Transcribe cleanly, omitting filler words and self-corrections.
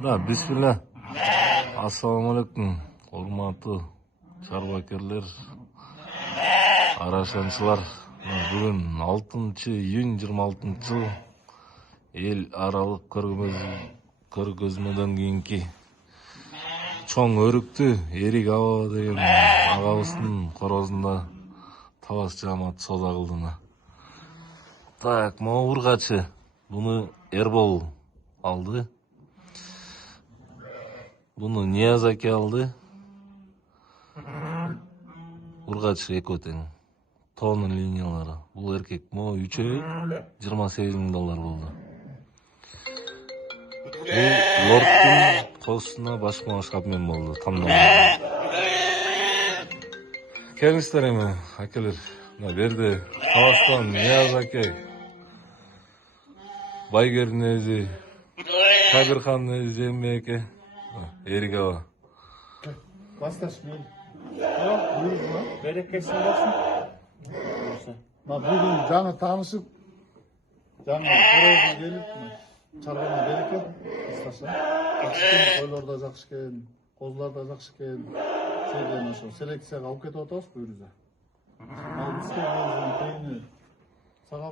Bismillah. Assalamu alaikum. Hormatly çarbakirler, araşançılar. Bugün 6-iyun 26-yıl el aralık көргөзмөдөн кийинки чоң өрүктү эрик аба деген агабыздын корозунда табас жаамат соода кылдыны. Так, могу ургачы. Буну Эрбол алды. Bunu Niyazaki aldı. Urgaç ekö teң. Tonun liniялары. Бул эркек мо 3-ө 28 доллар болду. Бул лордтун косуна башка машкап мен болду. Тамдалды. Келиңиздер эми, акелер. Мына берди Табастан Niyazaki. Байгердин өзү, Кабирхандын өзү Жээнбеке. Эрик аба. Басташ мен. Buyurun. Bereketsin olsun. Bugün жаңы таанышып, жаңы корозуна келип, чарбана берекет. Басташа. Койлор да жакшы экен, козулар да жакшы экен. Ошо селекцияга алып кетип атабыз бул жерде. Ал бизге